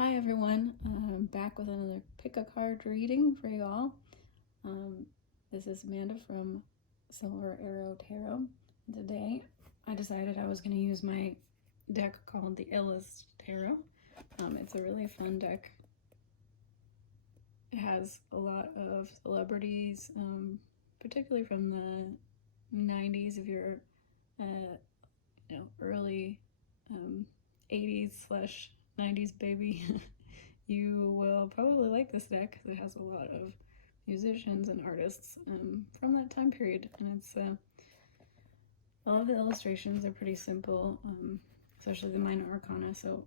Hi everyone, I'm back with another pick a card reading for you all. This is Amanda from Silver Arrow Tarot. And today I decided I was going to use my deck called the Illest Tarot. It's a really fun deck. It has a lot of celebrities, particularly from the 90s if you're early 80s/90s baby. You will probably like this deck because it has a lot of musicians and artists from that time period, and it's a lot of the illustrations are pretty simple, especially the minor arcana, so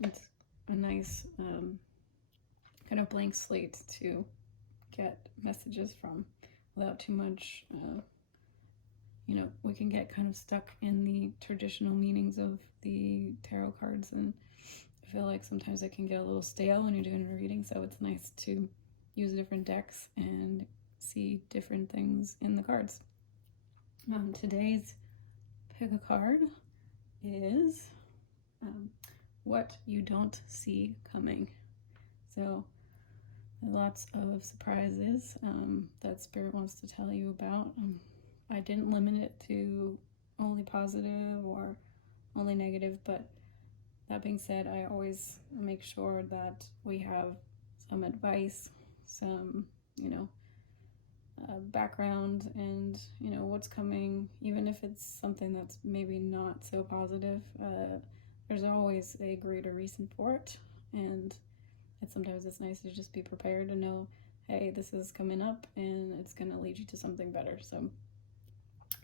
it's a nice kind of blank slate to get messages from without too much we can get kind of stuck in the traditional meanings of the tarot cards, and I feel like sometimes it can get a little stale when you're doing a reading, so it's nice to use different decks and see different things in the cards. Today's pick a card is what you don't see coming. So lots of surprises that Spirit wants to tell you about. I didn't limit it to only positive or only negative, but that being said, I always make sure that we have some advice, some, background, and, what's coming, even if it's something that's maybe not so positive. There's always a greater reason for it, and sometimes it's nice to just be prepared to know, hey, this is coming up and it's going to lead you to something better. So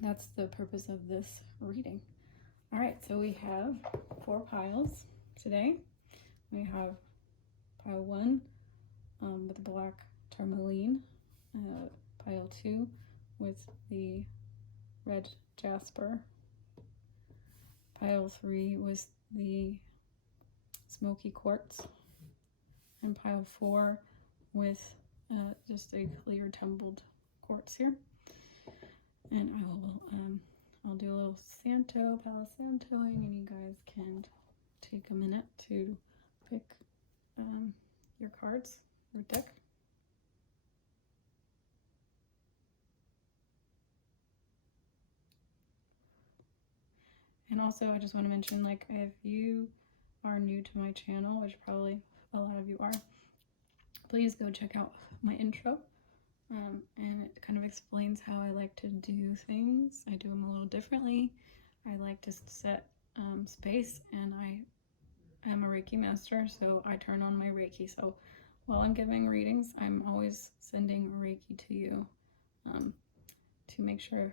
that's the purpose of this reading. All right, so we have 4 piles today. We have pile 1 with the black tourmaline, pile 2 with the red jasper, pile 3 with the smoky quartz, and pile 4 with just a clear tumbled quartz here. And I'll do a little Palo Santoing, and you guys can take a minute to pick your cards, your deck. And also, I just want to mention, if you are new to my channel, which probably a lot of you are, please go check out my intro. And it kind of explains how I like to do things. I do them a little differently. I like to set space, and I am a Reiki master, so I turn on my Reiki. So while I'm giving readings, I'm always sending Reiki to you to make sure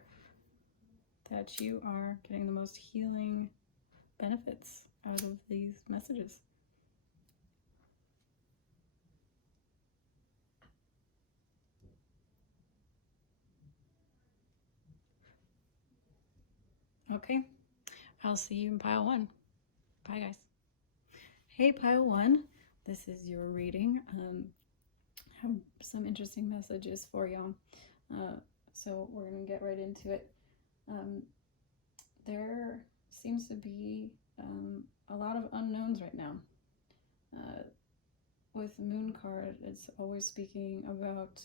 that you are getting the most healing benefits out of these messages. Okay, I'll see you in pile 1. Bye, guys. Hey, pile 1, this is your reading. I have some interesting messages for y'all. So we're going to get right into it. There seems to be a lot of unknowns right now. With the moon card, it's always speaking about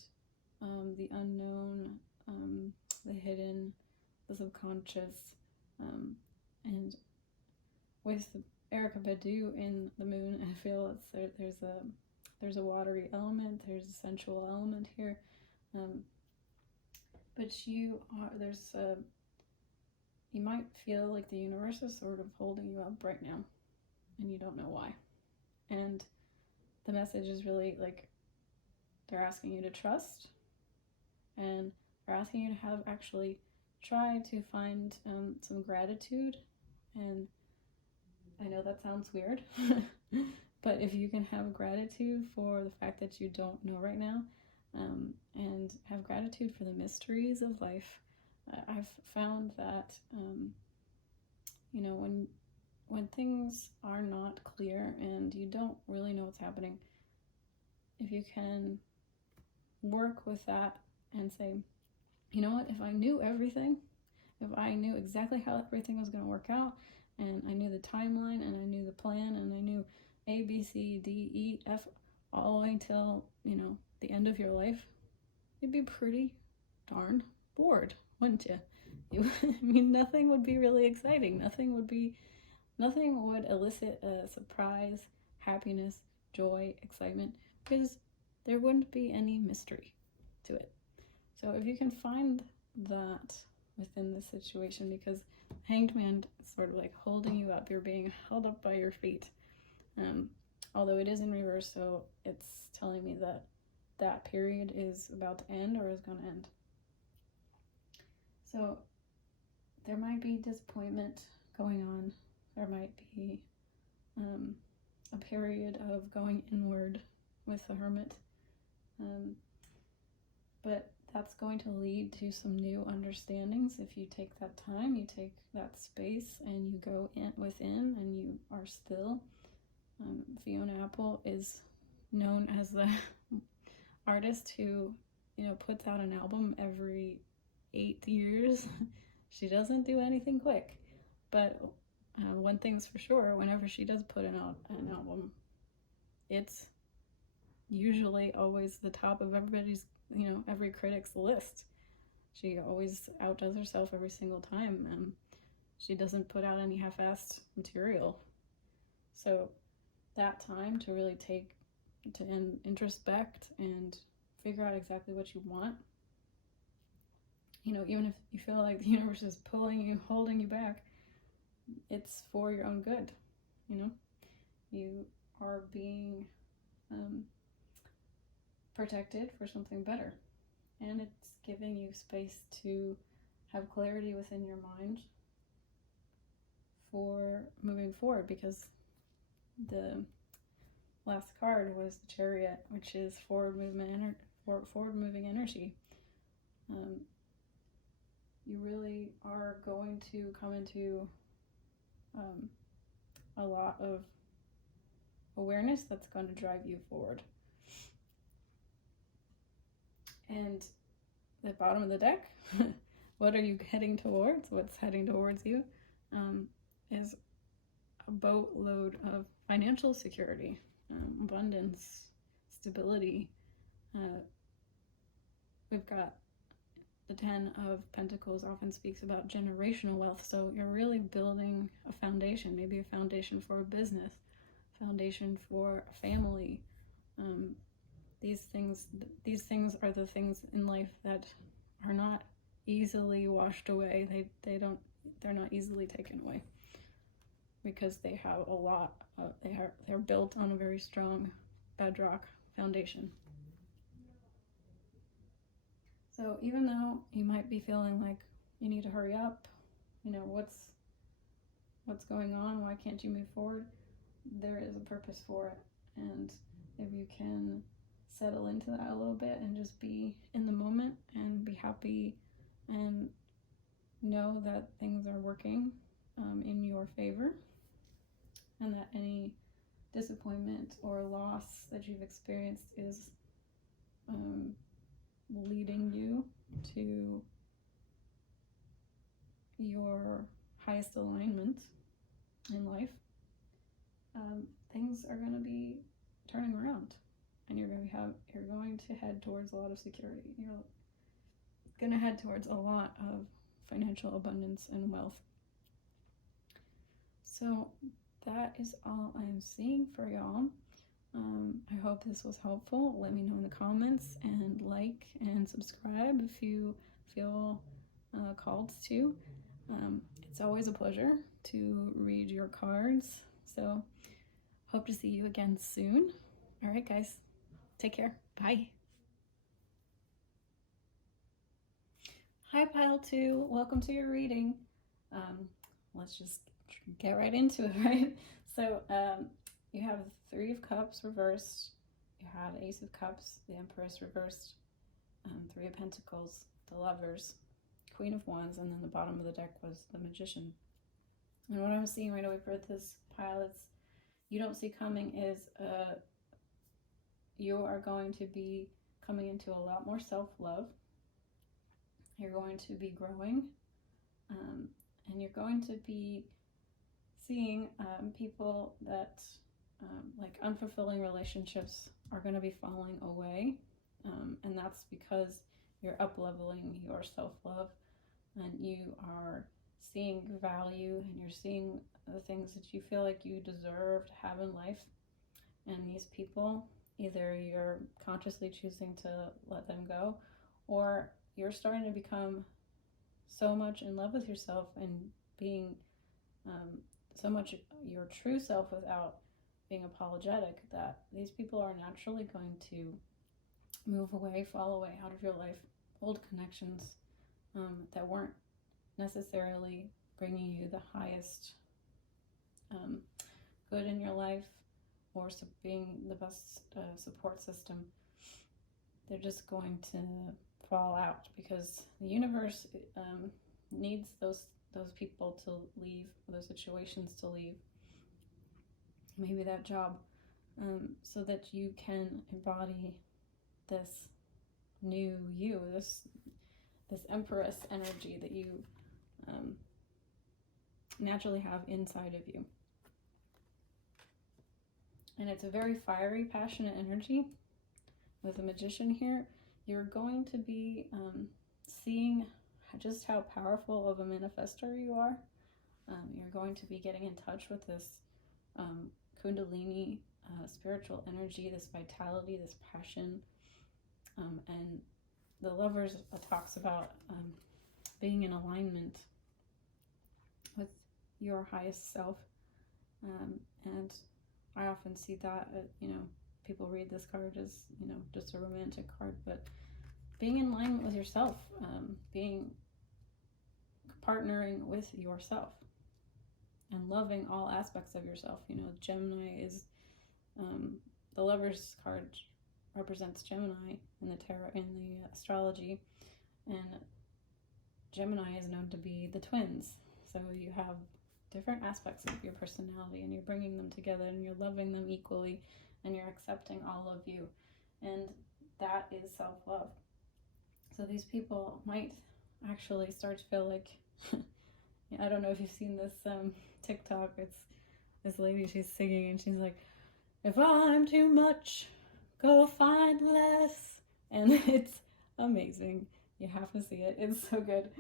the unknown, the hidden, the subconscious, and with Erica Badu in the moon, I feel there's a watery element, there's a sensual element here, but you might feel like the universe is sort of holding you up right now, and you don't know why. And the message is really they're asking you to trust, and they're asking you to actually try to find some gratitude. And I know that sounds weird, but if you can have gratitude for the fact that you don't know right now, and have gratitude for the mysteries of life, I've found that when things are not clear and you don't really know what's happening, if you can work with that and say, you know what, if I knew everything, if I knew exactly how everything was going to work out, and I knew the timeline, and I knew the plan, and I knew A, B, C, D, E, F, all the way till, the end of your life, you'd be pretty darn bored, wouldn't you? I mean, nothing would be really exciting. Nothing would elicit a surprise, happiness, joy, excitement, because there wouldn't be any mystery to it. So if you can find that within the situation, because Hanged Man is sort of like holding you up, you're being held up by your feet. Although it is in reverse, so it's telling me that that period is about to end or is going to end. So there might be disappointment going on. There might be a period of going inward with the Hermit. But that's going to lead to some new understandings if you take that time, you take that space, and you go within and you are still. Fiona Apple is known as the artist who, puts out an album every 8 years. She doesn't do anything quick, but one thing's for sure, whenever she does put out an album, it's usually always the top of everybody's, every critic's list. She always outdoes herself every single time. She doesn't put out any half-assed material. So that time to really take to introspect and figure out exactly what you want, even if you feel like the universe is pulling you, holding you back, it's for your own good. You are being protected for something better, and it's giving you space to have clarity within your mind for moving forward, because the last card was the Chariot, which is forward moving energy. You really are going to come into a lot of awareness that's going to drive you forward. And the bottom of the deck, what are you heading towards? What's heading towards you is a boatload of financial security, abundance, stability. We've got the 10 of Pentacles often speaks about generational wealth. So you're really building a foundation, maybe a foundation for a business, foundation for a family. These things are the things in life that are not easily washed away. They're not easily taken away, because they have a lot of, they're built on a very strong bedrock foundation. So even though you might be feeling like you need to hurry up, what's going on, why can't you move forward, there is a purpose for it. And if you can settle into that a little bit and just be in the moment and be happy and know that things are working in your favor, and that any disappointment or loss that you've experienced is leading you to your highest alignment in life, things are going to be turning around, and you're going to head towards a lot of security. You're going to head towards a lot of financial abundance and wealth. So that is all I'm seeing for y'all. I hope this was helpful. Let me know in the comments, and like and subscribe if you feel called to. It's always a pleasure to read your cards. So hope to see you again soon. All right, guys. Take care. Bye. Hi, Pile 2. Welcome to your reading. Let's just get right into it, right? So you have Three of Cups reversed. You have Ace of Cups, the Empress reversed, Three of Pentacles, the Lovers, Queen of Wands, and then the bottom of the deck was the Magician. And what I'm seeing right away for this pile, you don't see coming is you are going to be coming into a lot more self-love. You're going to be growing, and you're going to be seeing people that like unfulfilling relationships are going to be falling away. And that's because you're up-leveling your self-love, and you are seeing value, and you're seeing the things that you feel like you deserve to have in life. And these people, either you're consciously choosing to let them go, or you're starting to become so much in love with yourself and being so much your true self without being apologetic, that these people are naturally going to move away, fall away out of your life. Old connections that weren't necessarily bringing you the highest good in your life, or being the best support system, they're just going to fall out, because the universe needs those people to leave, those situations to leave, maybe that job, so that you can embody this new you, this empress energy that you naturally have inside of you. And it's a very fiery, passionate energy. With a magician here, you're going to be seeing just how powerful of a manifestor you are. You're going to be getting in touch with this kundalini spiritual energy, this vitality, this passion. And the Lovers talks about being in alignment with your highest self. And I often see that, people read this card as, just a romantic card, but being in alignment with yourself, partnering with yourself and loving all aspects of yourself. Gemini is, the Lovers card represents Gemini in the tarot, in the astrology, and Gemini is known to be the twins. So you have different aspects of your personality, and you're bringing them together, and you're loving them equally, and you're accepting all of you, and that is self-love. So these people might actually start to feel like, I don't know if you've seen this TikTok, it's this lady, she's singing, and she's like, if I'm too much, go find less, and it's amazing. You have to see it, it's so good.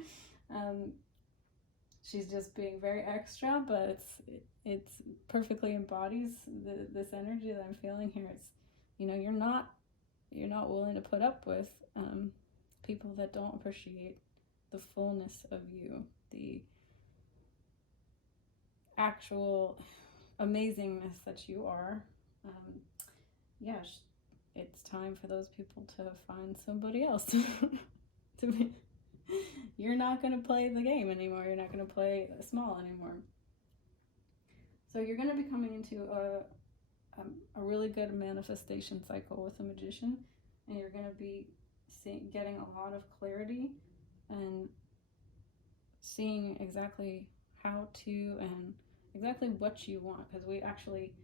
She's just being very extra, but it's perfectly embodies this energy that I'm feeling here. It's, you're not willing to put up with people that don't appreciate the fullness of you, the actual amazingness that you are. It's time for those people to find somebody else to be. You're not going to play the game anymore. You're not going to play small anymore. So you're going to be coming into a really good manifestation cycle with the magician, and you're going to be getting a lot of clarity and seeing exactly how to and exactly what you want, because we actually,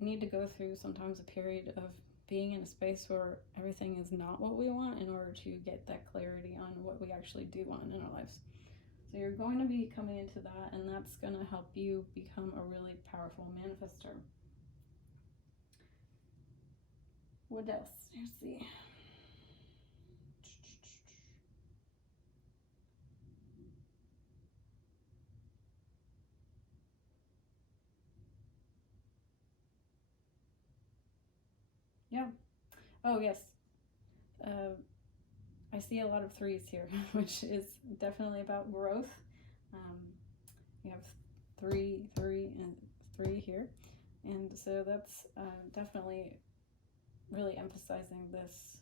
need to go through sometimes a period of being in a space where everything is not what we want in order to get that clarity on what we actually do want in our lives. So you're going to be coming into that, and that's going to help you become a really powerful manifestor. What else? Let's see. Yeah. Oh, yes. I see a lot of threes here, which is definitely about growth. You have three, and 3 here. And so that's definitely really emphasizing this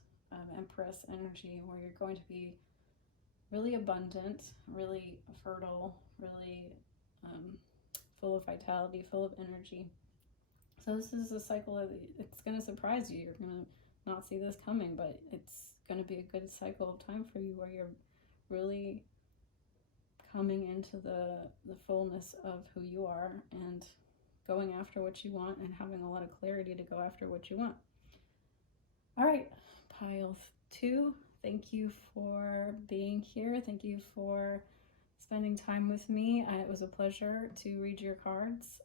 Empress energy, where you're going to be really abundant, really fertile, really full of vitality, full of energy. So this is a cycle that it's going to surprise you. You're going to not see this coming, but it's going to be a good cycle of time for you, where you're really coming into the fullness of who you are and going after what you want and having a lot of clarity to go after what you want. All right, pile 2, thank you for being here. Thank you for spending time with me. It was a pleasure to read your cards,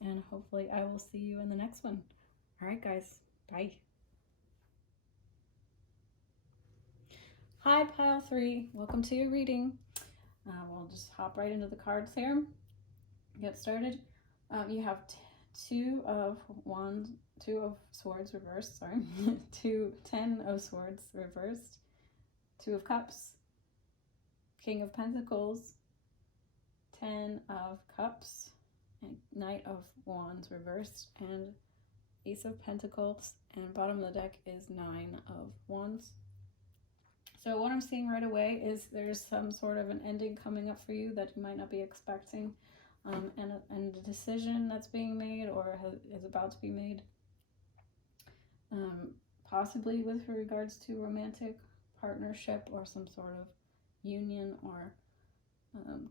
and hopefully I will see you in the next one. All right, guys. Bye. Hi, Pile 3. Welcome to your reading. We'll just hop right into the cards here. Get started. You have two of swords reversed, sorry. 10 of swords reversed. 2 of cups. King of Pentacles. 10 of cups. And Knight of Wands reversed. And Ace of Pentacles. And bottom of the deck is 9 of Wands. So what I'm seeing right away is there's some sort of an ending coming up for you that you might not be expecting, and a decision that's being made or is about to be made, possibly with regards to romantic partnership or some sort of union or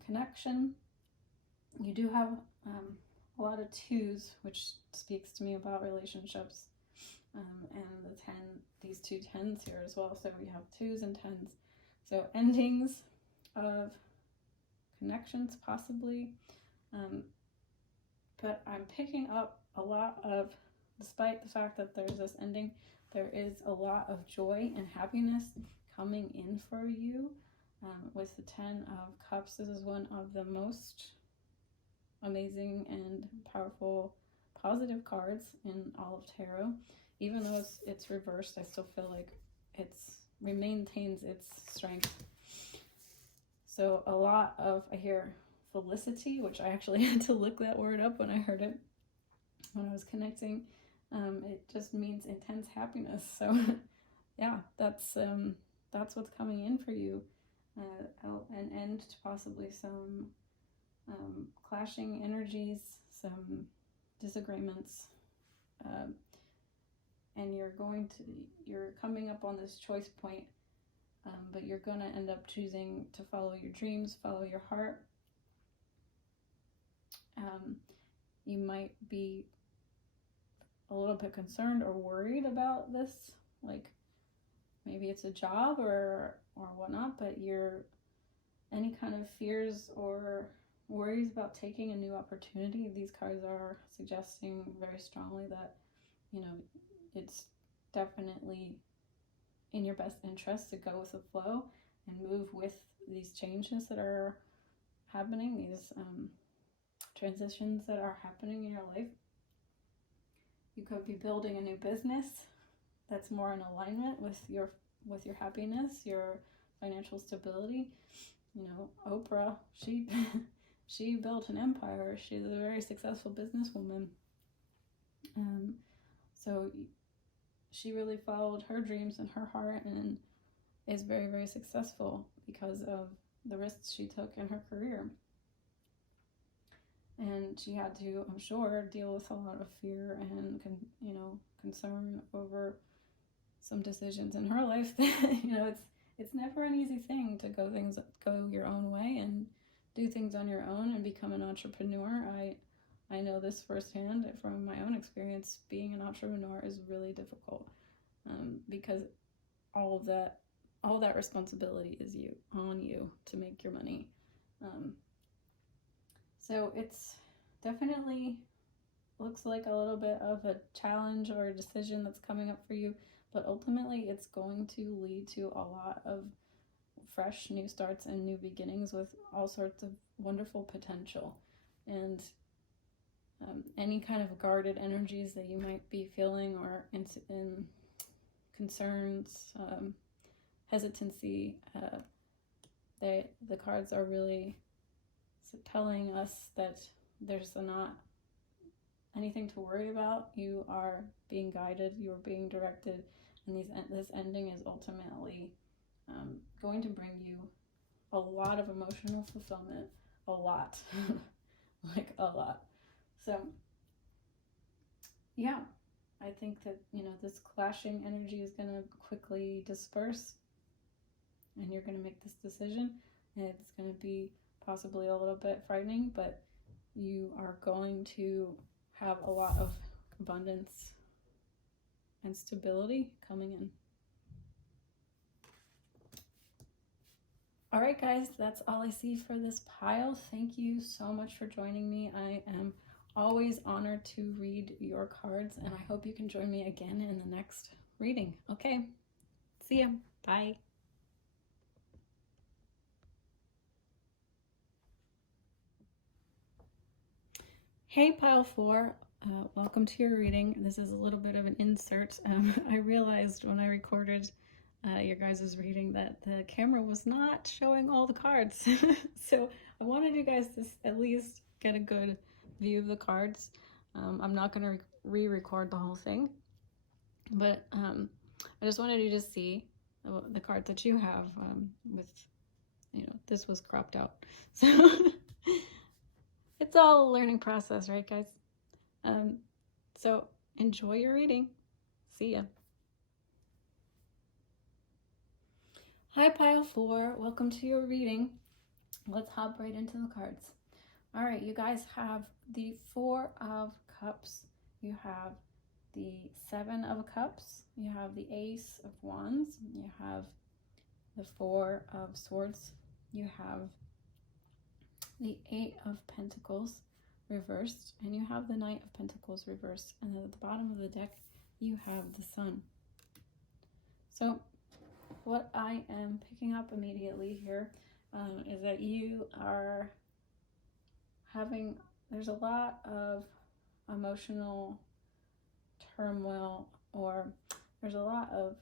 connection. You do have a lot of 2s, which speaks to me about relationships. And these 2 10s here as well. So we have 2s and 10s. So endings of connections possibly. But I'm picking up a lot of, despite the fact that there's this ending, there is a lot of joy and happiness coming in for you. With the 10 of Cups, this is one of the most amazing and powerful positive cards in all of tarot. Even though it's reversed, I still feel like it's maintains its strength. So a lot of, I hear felicity, which I actually had to look that word up when I heard it, when I was connecting. It just means intense happiness. So yeah, that's what's coming in for you. An end to possibly some clashing energies, some disagreements. And you're coming up on this choice point, but you're going to end up choosing to follow your dreams, follow your heart. You might be a little bit concerned or worried about this, like maybe it's a job or whatnot, but any kind of fears or worries about taking a new opportunity, these cards are suggesting very strongly that, it's definitely in your best interest to go with the flow and move with these changes that are happening, these transitions that are happening in your life. You could be building a new business that's more in alignment with your happiness, your financial stability. Oprah, she built an empire. She's a very successful businesswoman. So she really followed her dreams and her heart and is very, very successful because of the risks she took in her career. And she had to, I'm sure, deal with a lot of fear and, concern over some decisions in her life that, it's never an easy thing to go your own way and do things on your own and become an entrepreneur. I know this firsthand from my own experience. Being an entrepreneur is really difficult because all that responsibility is on you to make your money. So it's definitely looks like a little bit of a challenge or a decision that's coming up for you, but ultimately it's going to lead to a lot of fresh new starts and new beginnings with all sorts of wonderful potential. And any kind of guarded energies that you might be feeling or in concerns, hesitancy, the cards are really telling us that there's not anything to worry about. You are being guided, you are being directed, and this ending is ultimately going to bring you a lot of emotional fulfillment, a lot, like a lot. So yeah, I think that, this clashing energy is going to quickly disperse and you're going to make this decision, and it's going to be possibly a little bit frightening, but you are going to have a lot of abundance and stability coming in. All right, guys, that's all I see for this pile. Thank you so much for joining me. I am always honored to read your cards, and I hope you can join me again in the next reading. Okay, see ya. Bye. Hey, pile 4. Welcome to your reading. This is a little bit of an insert. I realized when I recorded your guys' reading that the camera was not showing all the cards. So I wanted you guys to at least get a good view of the cards. I'm not going to re-record the whole thing, but I just wanted you to see the cards that you have with, this was cropped out. So it's all a learning process, right, guys? So enjoy your reading. See ya. Hi, pile 4. Welcome to your reading. Let's hop right into the cards. All right, you guys have the 4 of Cups. You have the 7 of Cups. You have the Ace of Wands. You have the 4 of Swords. You have the 8 of Pentacles reversed, and you have the Knight of Pentacles reversed, and then at the bottom of the deck you have the Sun. So what I am picking up immediately here is that you are having, there's a lot of emotional turmoil, or there's a lot of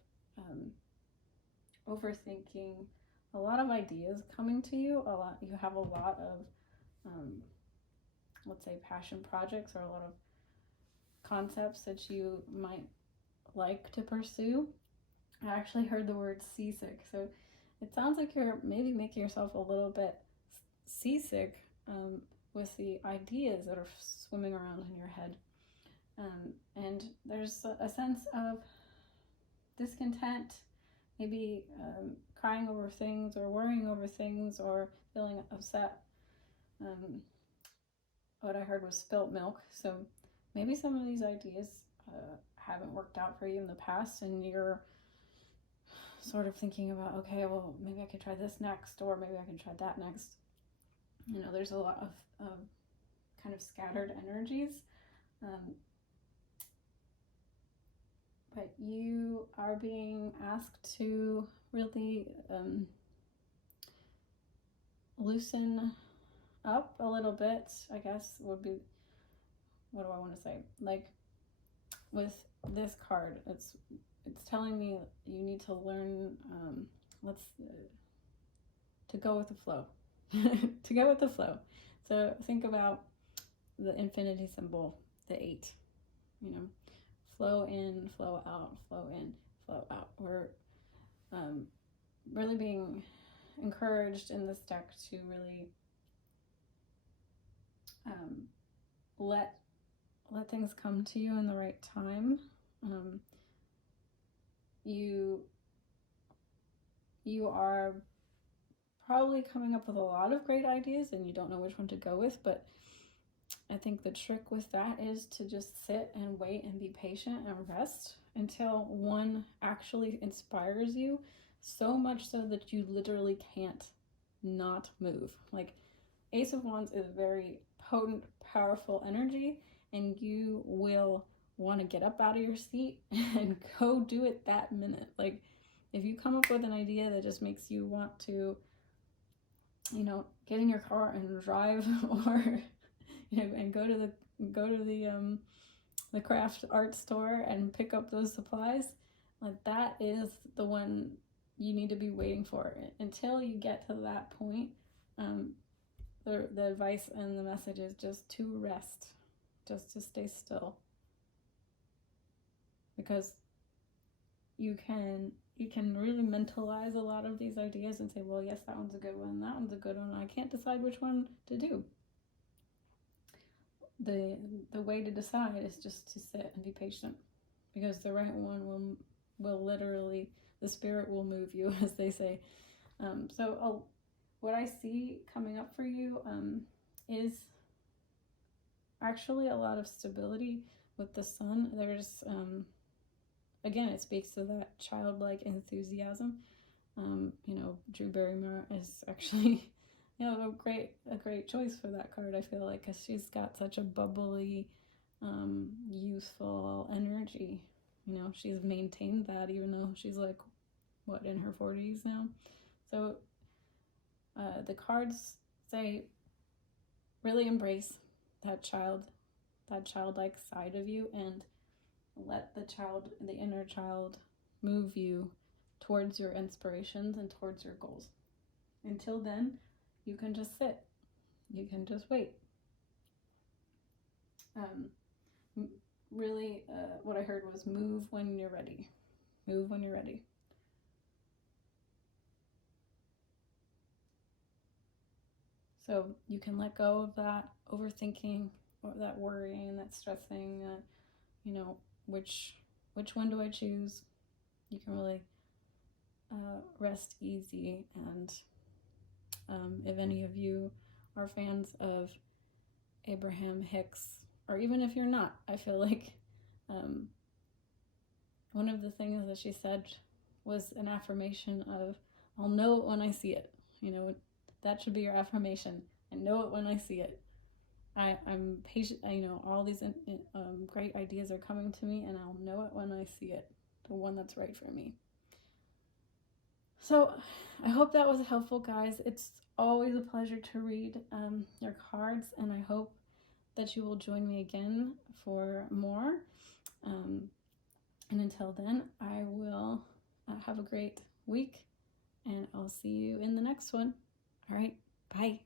overthinking, a lot of ideas coming to you, you have a lot of let's say passion projects, or a lot of concepts that you might like to pursue. I actually heard the word seasick, so it sounds like you're maybe making yourself a little bit seasick with the ideas that are swimming around in your head. And there's a sense of discontent, maybe crying over things, or worrying over things, or feeling upset. What I heard was spilt milk. So maybe some of these ideas haven't worked out for you in the past, and you're sort of thinking about, okay, well, maybe I could try this next, or maybe I can try that next. There's a lot of kind of scattered energies. But you are being asked to really loosen up a little bit, I guess would be, what do I want to say? Like with this card, it's telling me you need to learn to go with the flow. To go with the flow. So think about the infinity symbol, the 8. Flow in, flow out, flow in, flow out. We're really being encouraged in this deck to really let things come to you in the right time. You are probably coming up with a lot of great ideas, and you don't know which one to go with, but I think the trick with that is to just sit and wait and be patient and rest until one actually inspires you, so much so that you literally can't not move. Like Ace of Wands is very potent, powerful energy, and you will want to get up out of your seat and go do it that minute. Like if you come up with an idea that just makes you want to, get in your car and drive, or and go to the craft art store and pick up those supplies, like that is the one you need to be waiting for. Until you get to that point, the advice and the message is just to rest, just to stay still, because you can really mentalize a lot of these ideas and say, well, yes, that one's a good one, that one's a good one, I can't decide which one to do. The way to decide is just to sit and be patient, because the right one will literally, the spirit will move you, as they say. So what I see coming up for you is actually a lot of stability with the Sun. There's again, it speaks to that childlike enthusiasm. You know, Drew Barrymore is actually, you know, a great choice for that card, I feel like, because she's got such a bubbly, youthful energy. You know, she's maintained that even though she's like, what, in her 40s now? So the cards say really embrace that childlike side of you, and let the inner child move you towards your inspirations and towards your goals. Until then, you can just sit. You can just wait. Really, what I heard was move when you're ready. Move when you're ready. So you can let go of that overthinking, or that worrying, that stressing, that, you know, which one do I choose? You can really rest easy. And if any of you are fans of Abraham Hicks, or even if you're not, I feel like one of the things that she said was an affirmation of, I'll know it when I see it. You know, that should be your affirmation. I know it when I see it. I'm patient. You know, all these great ideas are coming to me, and I'll know it when I see it, the one that's right for me. So I hope that was helpful, guys. It's always a pleasure to read your cards, and I hope that you will join me again for more. And until then, I will have a great week, and I'll see you in the next one. All right, bye.